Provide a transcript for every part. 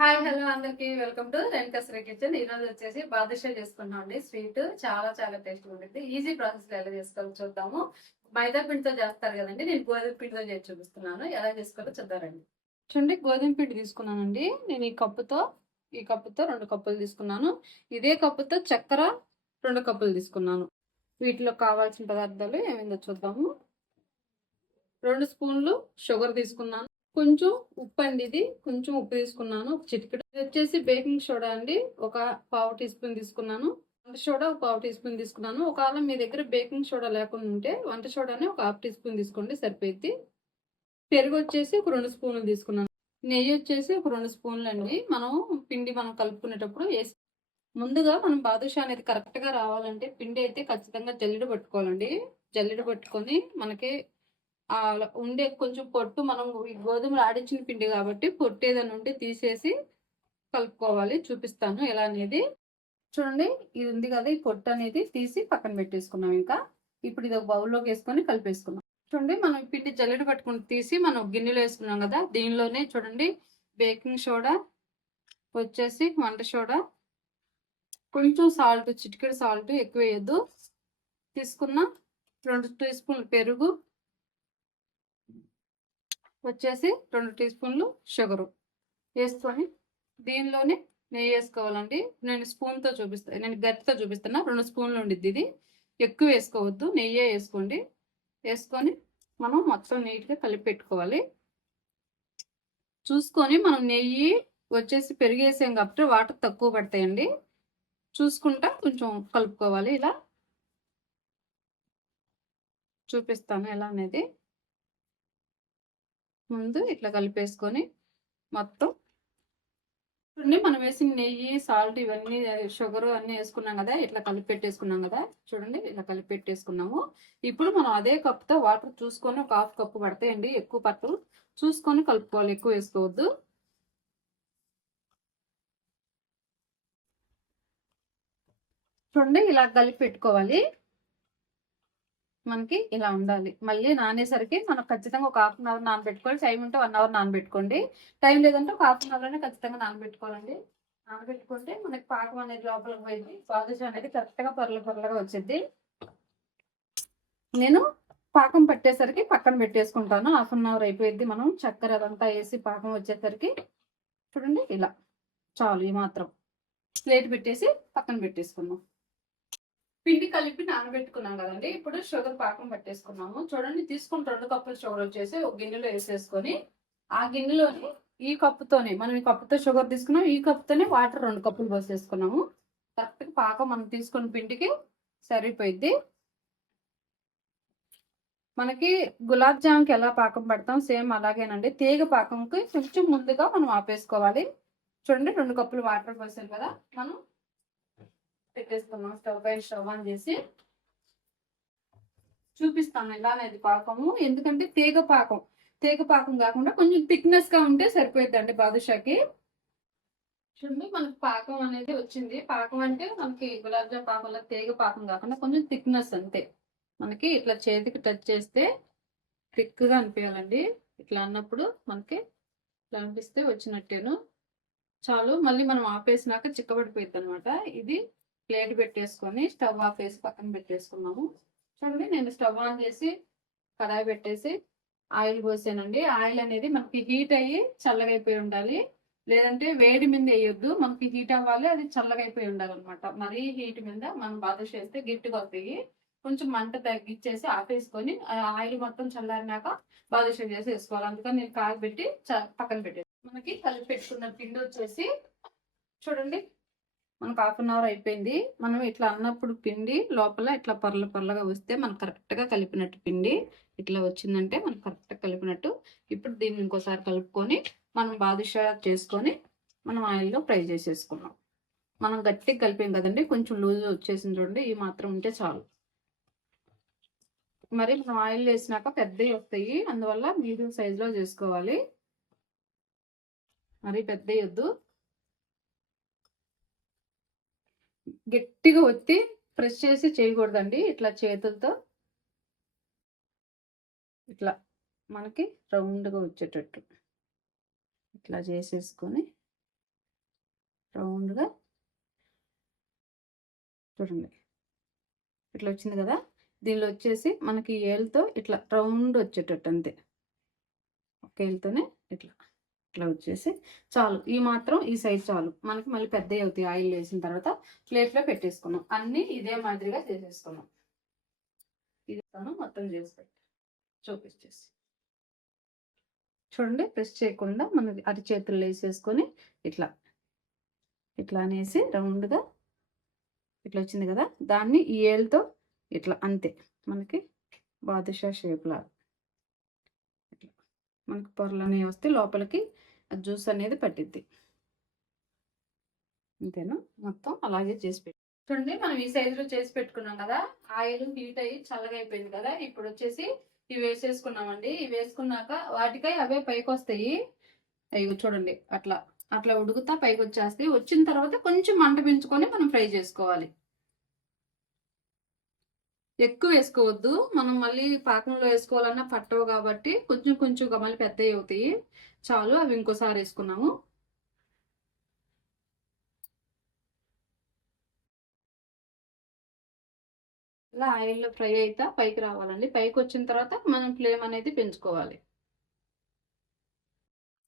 Hi hello అందరికి. Welcome to Renukasri kitchen. ఈ రోజు వచ్చేసి బాదుషా చేసుకున్నాం అండి. స్వీట్ చాలా చాలా టేస్ట్ ఉంటుంది ఈజీ ప్రాసెస్లో ఎలా చేసుకోవాలో చూద్దాము. మైదా పిండితో చేస్తారు కదండి. నేను గోధుమ పిండితో చేసి చూపిస్తున్నాను. ఎలా చేసుకోవాలో చూద్దారండి చూడండి గోధుమ పిండి తీసుకున్నానండి. నేను ఈ కప్పుతో ఈ కప్పుతో రెండు కప్పులు తీసుకున్నాను. ఇదే కప్పుతో చక్కెర రెండు కప్పులు తీసుకున్నాను. వీటిలో కావాల్సిన పదార్థాలు ఏమైందో చూద్దాము. రెండు స్పూన్లు షుగర్ తీసుకున్నాను. కొంచెం ఉప్పు అండి ఇది. కొంచెం ఉప్పు తీసుకున్నాను. ఒక చిటికెడు. వచ్చేసి బేకింగ్ సోడా అండి. ఒక పావు టీ స్పూన్ తీసుకున్నాను. వంట సోడా ఒక పావు టీ స్పూన్ తీసుకున్నాను. ఒకవేళ మీ దగ్గర బేకింగ్ సోడా లేకుండా ఉంటే వంట సోడాని ఒక హాఫ్ టీ స్పూన్ తీసుకోండి. సరిపోయింది పెరుగు వచ్చేసి ఒక రెండు స్పూన్లు తీసుకున్నాను. నెయ్యి వచ్చేసి ఒక రెండు స్పూన్లు అండి. మనం పిండి మనం కలుపుకునేటప్పుడు వేసి ముందుగా మనం బాదుషా అనేది కరెక్ట్గా రావాలంటే పిండి అయితే ఖచ్చితంగా జల్లెడ పట్టుకోవాలండి. జల్లెడ పట్టుకొని మనకి ఉండే కొంచెం పొట్టు మనం ఈ గోధుమలు ఆడించిన పిండి కాబట్టి పొట్టు ఏదైనా ఉంటే తీసేసి కలుపుకోవాలి. చూపిస్తాను ఎలా అనేది. చూడండి ఇది ఉంది కదా ఈ పొట్టు అనేది తీసి పక్కన పెట్టేసుకున్నాం ఇంకా. ఇప్పుడు ఇది ఒక బౌల్లోకి వేసుకొని కలిపేసుకున్నాం చూడండి మనం పిండి జల్లెడ పట్టుకుని తీసి మనం గిన్నెలో వేసుకున్నాం కదా దీనిలోనే చూడండి బేకింగ్ సోడా వచ్చేసి వంట సోడా. కొంచెం సాల్ట్ చిటికెడు సాల్ట్ ఎక్కువ వేయద్దు. తీసుకున్న రెండు టీ స్పూన్లు పెరుగు వచ్చేసి రెండు టీ స్పూన్లు షుగరు. వేసుకొని దీనిలోనే నెయ్యి వేసుకోవాలండి. నేను స్పూన్తో చూపిస్తాను నేను గట్టితో చూపిస్తున్నా. రెండు స్పూన్లు ఉండిద్ది ఇది. ఎక్కువ వేసుకోవద్దు నెయ్యే వేసుకోండి. వేసుకొని మనం మొత్తం నీట్గా కలిపి పెట్టుకోవాలి. చూసుకొని మనం నెయ్యి వచ్చేసి పెరిగేసాం కాబట్టి వాటర్ తక్కువ పడతాయండి. చూసుకుంటా కొంచెం కలుపుకోవాలి ఇలా. చూపిస్తాను ఎలా అనేది. ముందు ఇట్లా కలిపేసుకొని మొత్తం చూడండి మనం వేసిన నెయ్యి సాల్ట్ ఇవన్నీ షుగర్ అన్నీ వేసుకున్నాం కదా ఇట్లా కలిపి పెట్టేసుకున్నాం కదా చూడండి ఇట్లా కలిపి పెట్టేసుకున్నాము ఇప్పుడు మనం అదే కప్తో వాటర్ చూసుకొని ఒక హాఫ్ కప్పు పడతాయండి ఎక్కువ పట్టు చూసుకొని కలుపుకోవాలి ఎక్కువ వేసుకోవద్దు. చూడండి ఇలా కలిపి పెట్టుకోవాలి మనకి ఇలా ఉండాలి. మళ్ళీ నానేసరికి మనం ఖచ్చితంగా ఒక హాఫ్ అన్ అవర్ నానబెట్టుకోవాలి. టైం ఉంటే వన్ అవర్ నానబెట్టుకోండి. టైం లేదంటే ఒక హాఫ్ అన్ అవర్లోనే ఖచ్చితంగా నానబెట్టుకోవాలండి. నానబెట్టుకుంటే మనకి పాకం అనేది లోపలికి పోయింది. బాదుషా అనేది కరెక్ట్గా పొరల పొరలుగా వచ్చింది నేను పాకం పట్టేసరికి పక్కన పెట్టేసుకుంటాను. హాఫ్ అన్ అవర్ అయిపోయింది మనం. చక్కెర అదంతా వేసి పాకం వచ్చేసరికి చూడండి ఇలా చాలు ఈ మాత్రం. ప్లేట్ పెట్టేసి పక్కన పెట్టేసుకున్నాం పిండి కలిపి నానబెట్టుకున్నాం కదండి. ఇప్పుడు షుగర్ పాకం పట్టేసుకున్నాము. చూడండి తీసుకుని రెండు కప్పులు షుగర్ వచ్చేసి ఒక గిన్నెలో వేసేసుకొని ఆ గిన్నెలోని ఈ కప్పుతోనే మనం ఈ కప్పుతో షుగర్ తీసుకున్నాం. ఈ కప్పుతోనే వాటర్ రెండు కప్పులు పోసేసుకున్నాము. కరెక్ట్గా పాకం మనం తీసుకున్న పిండికి సరిపోయిద్ది. మనకి గులాబ్ జామ్కి ఎలా పాకం పడతాం? సేమ్ అలాగేనండి. తీగ పాకంకి కొంచెం ముందుగా మనం ఆపేసుకోవాలి. చూడండి రెండు కప్పులు వాటర్ పోసాం కదా. మనం పెట్టేసుకున్నాం స్టవ్ పైన స్టవ్ ఆన్ చేసి చూపిస్తాను ఎలా అనేది పాకము. ఎందుకంటే తీగ పాకం. తీగ పాకం కాకుండా కొంచెం థిక్నెస్గా ఉంటే సరిపోయిద్దండి బాదుషాకి. చూడండి మనకి పాకం అనేది వచ్చింది. పాకం అంటే మనకి గులాబ్జామ్ పాకంలో తీగ పాకం కాకుండా కొంచెం థిక్నెస్ అంతే. మనకి ఇట్లా చేతికి టచ్ చేస్తే థిక్గా అనిపించాలండి. ఇట్లా అన్నప్పుడు మనకి ఇట్లా అనిపిస్తే వచ్చినట్టేను. చాలు మళ్ళీ మనం ఆపేసినాక చిక్కబడిపోయింది అనమాట ఇది ప్లేట్ పెట్టేసుకొని స్టవ్ ఆఫ్ వేసి పక్కన పెట్టేసుకున్నాము. చూడండి నేను స్టవ్ ఆన్ చేసి కడాయి పెట్టేసి ఆయిల్ పోసానండి. ఆయిల్ అనేది మనకి హీట్ అయ్యి చల్లగా అయిపోయి ఉండాలి. లేదంటే వేడి మీద వేయొద్దు. మనకి హీట్ అవ్వాలి అది చల్లగా అయిపోయి ఉండాలి అనమాట మరీ హీట్ మీద మనం బాదుష చేస్తే గట్టిగా వస్తాయి కొంచెం మంట తగ్గించేసి ఆపేసుకొని ఆయిల్ మొత్తం చల్లారినాక బాదుష చేసి వేసుకోవాలి. అందుకని నేను కాగబెట్టి పక్కన పెట్టేసి. మనకి కలిపి పెట్టుకున్న పిండి వచ్చేసి చూడండి మనకు హాఫ్ అన్ అవర్ అయిపోయింది. మనం ఇట్లా అన్నప్పుడు పిండి లోపల ఇట్లా పర్ల పర్లగా వస్తే మనకు కరెక్ట్గా కలిపినట్టు పిండి ఇట్లా వచ్చిందంటే మనకు కరెక్ట్గా కలిపినట్టు ఇప్పుడు దీన్ని ఇంకోసారి కలుపుకొని మనం బాదుషా చేసుకొని మనం ఆయిల్లో ఫ్రై చేసేసుకున్నాం. మనం గట్టిగా కలిపాం కదండి కొంచెం లూజ్ వచ్చేసింది చూడండి ఈ మాత్రం ఉంటే చాలు. మరి మనం ఆయిల్ వేసినాక పెద్దవి వస్తాయి అందువల్ల మీడియం సైజులో చేసుకోవాలి. మరి పెద్దవి వద్దు. గట్టిగా ఒత్తి ప్రెస్ చేసి చేయకూడదండి. ఇట్లా చేతులతో. ఇట్లా మనకి రౌండ్గా వచ్చేటట్టు. ఇట్లా చేసేసుకొని రౌండ్గా చూడండి. ఇట్లా వచ్చింది కదా? దీనిలో వచ్చేసి మనకి ఏళ్ళతో ఇట్లా రౌండ్ వచ్చేటట్టు అంతే. ఒక ఏళ్ళతోనే ఇట్లా. ఇట్లా వచ్చేసి చాలు. ఈ మాత్రం ఈ సైజ్ చాలు. మనకి మళ్ళీ పెద్దవి అవుతాయి. ఆయిల్ వేసిన తర్వాత ప్లేట్లో పెట్టేసుకున్నాం అన్నీ ఇదే మాదిరిగా చేసేసుకున్నాం ఇది తను మొత్తం చేసి పెట్టి చూపించేసి. చూడండి ప్రెస్ చేయకుండా మనం అరి చేతుల్లో వేసేసుకొని ఇట్లా. ఇట్లా అనేసి రౌండ్గా ఇట్లా వచ్చింది కదా? దాన్ని ఈ ఏళ్ళతో ఇట్లా అంతే. మనకి బాదుషా షేప్ లాగా. మనకి పొరలు అనేవి వస్తే లోపలికి ఆ జ్యూస్ అనేది పట్టిద్ది. అంతేనా? మొత్తం అలాగే చేసి పెట్టి చూడండి మనం ఈ సైజులో చేసి పెట్టుకున్నాం కదా ఆయిల్ హీట్ అయ్యి చల్లగా అయిపోయింది కదా ఇప్పుడు వచ్చేసి ఇవి వేసేసుకున్నామండి. ఇవి వేసుకున్నాక వాటికై అవే పైకి వస్తాయి. అవి చూడండి అట్లా అట్లా ఉడుకుతా పైకి వచ్చేస్తాయి. వచ్చిన తర్వాత కొంచెం మంట పెంచుకొని మనం ఫ్రై చేసుకోవాలి. ఎక్కువ వేసుకోవద్దు. మనం మళ్ళీ పాకంలో వేసుకోవాలన్నా పట్టవు కాబట్టి కొంచెం కొంచెంగా మళ్ళీ పెద్దవి అవుతాయి. చాలు అవి ఇంకోసారి వేసుకున్నాము. ఇలా ఆయిల్లో ఫ్రై అయితే పైకి రావాలండి. పైకి వచ్చిన తర్వాత మనం ఫ్లేమ్ అనేది పెంచుకోవాలి.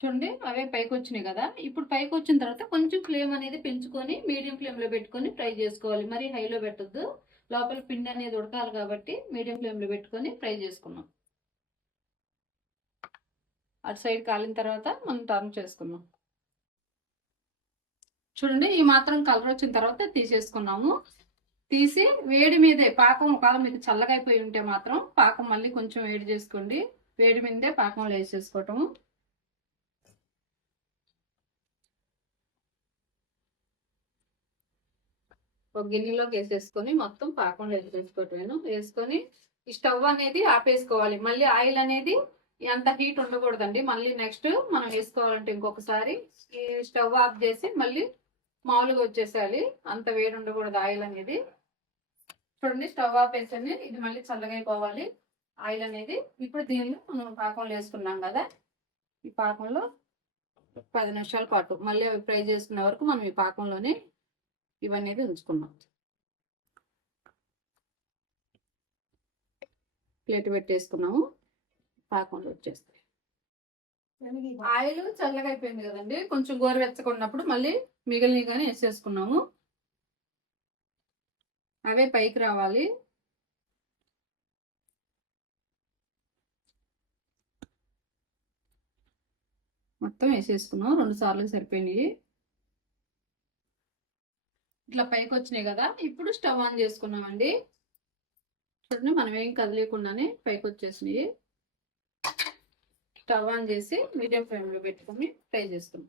చూడండి అవే పైకి వచ్చినాయి కదా. ఇప్పుడు పైకి వచ్చిన తర్వాత కొంచెం ఫ్లేమ్ అనేది పెంచుకొని మీడియం ఫ్లేమ్లో పెట్టుకొని ఫ్రై చేసుకోవాలి. మరి హైలో పెట్టద్దు. లోపల పిండి అనేది ఉడకాలి కాబట్టి మీడియం ఫ్లేమ్లో పెట్టుకొని ఫ్రై చేసుకున్నాం అటు సైడ్ కాలిన తర్వాత మనం టర్న్ చేసుకున్నాం చూడండి ఈ మాత్రం కలర్ వచ్చిన తర్వాత తీసేసుకున్నాము. తీసి వేడి మీదే పాకం ఒకవేళ మీకు చల్లగా అయిపోయి ఉంటే మాత్రం పాకం మళ్ళీ కొంచెం వేడి చేసుకోండి. వేడి మీదే పాకంలో వేసేసుకోవటము. ఒక గిన్నెలోకి వేసేసుకొని మొత్తం పాకంలో వేసేసుకోవటమేను వేసుకొని ఈ స్టవ్ అనేది ఆపేసుకోవాలి. మళ్ళీ ఆయిల్ అనేది అంత హీట్ ఉండకూడదండి. మళ్ళీ నెక్స్ట్ మనం వేసుకోవాలంటే ఇంకొకసారి ఈ స్టవ్ ఆఫ్ చేసి మళ్ళీ మామూలుగా వచ్చేసేయాలి. అంత వేడి ఉండకూడదు ఆయిల్ అనేది. చూడండి స్టవ్ ఆఫ్ వేసండి ఇది మళ్ళీ చల్లగా ఆయిల్ అనేది ఇప్పుడు దీనిలో మనం పాకంలో వేసుకున్నాం కదా. ఈ పాకంలో పది నిమిషాల పాటు. మళ్ళీ అవి ఫ్రై చేసుకునే వరకు మనం ఈ పాకంలోనే ఇవన్నీ ఉంచుకున్నాం. ప్లేట్ పెట్టేసుకున్నాము. పాకంలో వచ్చేస్తాయి. ఆయిల్ చల్లగా అయిపోయింది కదండి. కొంచెం గోరువెచ్చకున్నప్పుడు మళ్ళీ మిగిలినవి కానీ వేసేసుకున్నాము. అవే పైకి రావాలి. మొత్తం వేసేసుకున్నాం రెండు సార్లు సరిపోయినాయి. ఇట్లా పైకి వచ్చినాయి కదా ఇప్పుడు స్టవ్ ఆన్ చేసుకున్నామండి. చూడండి మనం ఏం కదిలేకుండానే పైకి వచ్చేసినాయి స్టవ్ ఆన్ చేసి మీడియం ఫ్లేమ్లో పెట్టుకొని ఫ్రై చేస్తాం.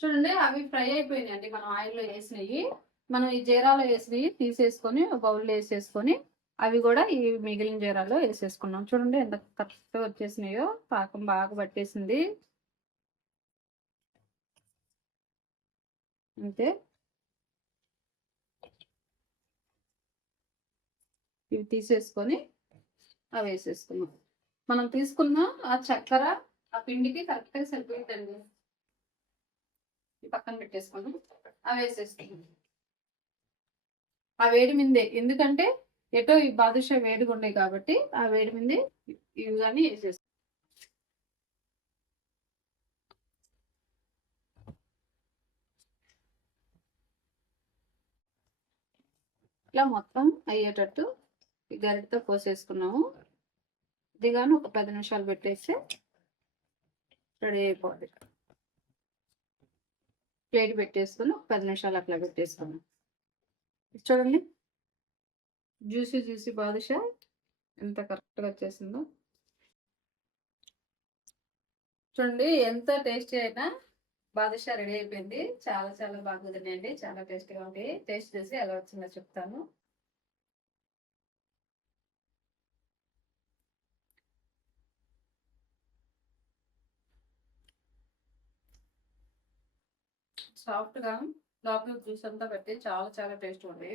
చూడండి అవి ఫ్రై అయిపోయినాయండి. మనం ఆయిల్లో వేసినాయి మనం ఈ జీరాలో వేసినవి తీసేసుకొని బౌల్లో వేసేసుకొని అవి కూడా ఈ మిగిలిన జీరాలో వేసేసుకున్నాం. చూడండి ఎంత కరెక్ట్గా వచ్చేసినాయో పాకం బాగా పట్టేసింది. అంతే. ఇవి తీసేసుకొని అవి వేసేసుకున్నాం మనం తీసుకున్న ఆ చక్కెర ఆ పిండికి కరెక్ట్గా సరిపోయిందండి పక్కన పెట్టేసుకున్నాం అవి వేసేసుకున్నాం ఆ వేడి మిందే ఎందుకంటే ఎటో ఈ బాదుషా వేడిగా ఉన్నాయి కాబట్టి ఆ వేడి మిందే ఇవి కానీ వేసేసుకున్నాం ఇట్లా మొత్తం అయ్యేటట్టు ఈ గరిటతో పోసేసుకున్నాము ఇది కానీ ఒక పది నిమిషాలు పెట్టేస్తే రెడీ అయిపోద్ది. ప్లేట్ పెట్టేసుకుని ఒక పది నిమిషాలు అట్లా పెట్టేసుకున్నాం. చూడండి. జ్యూసీ జ్యూసీ బాదుషా ఎంత కరెక్ట్గా వచ్చేసిందో. చూడండి ఎంత టేస్టీ అయినా బాదుషా రెడీ అయిపోయింది. చాలా చాలా బాగా చాలా టేస్టీగా ఉంది టేస్ట్ చేసి ఎలా వచ్చిందో చెప్తాను. సాఫ్ట్గా లోపల జ్యూస్ అంతా పెట్టి చాలా చాలా టేస్ట్ ఉంది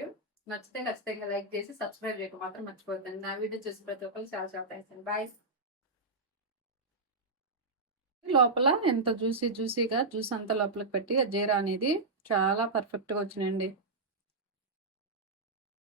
నచ్చితే ఖచ్చితంగా లైక్ చేసి సబ్స్క్రైబ్ చేయక మాత్రం మర్చిపోతుంది నా వీడియో చూసి ప్రతి ఒక్కరు చాలా చాలా థ్యాంక్స్ అండి. బాయ్. లోపల ఎంత జ్యూసీ జ్యూసీగా జ్యూస్ అంతా లోపలికి పెట్టి జీరా అనేది చాలా పర్ఫెక్ట్గా వచ్చినాయండి.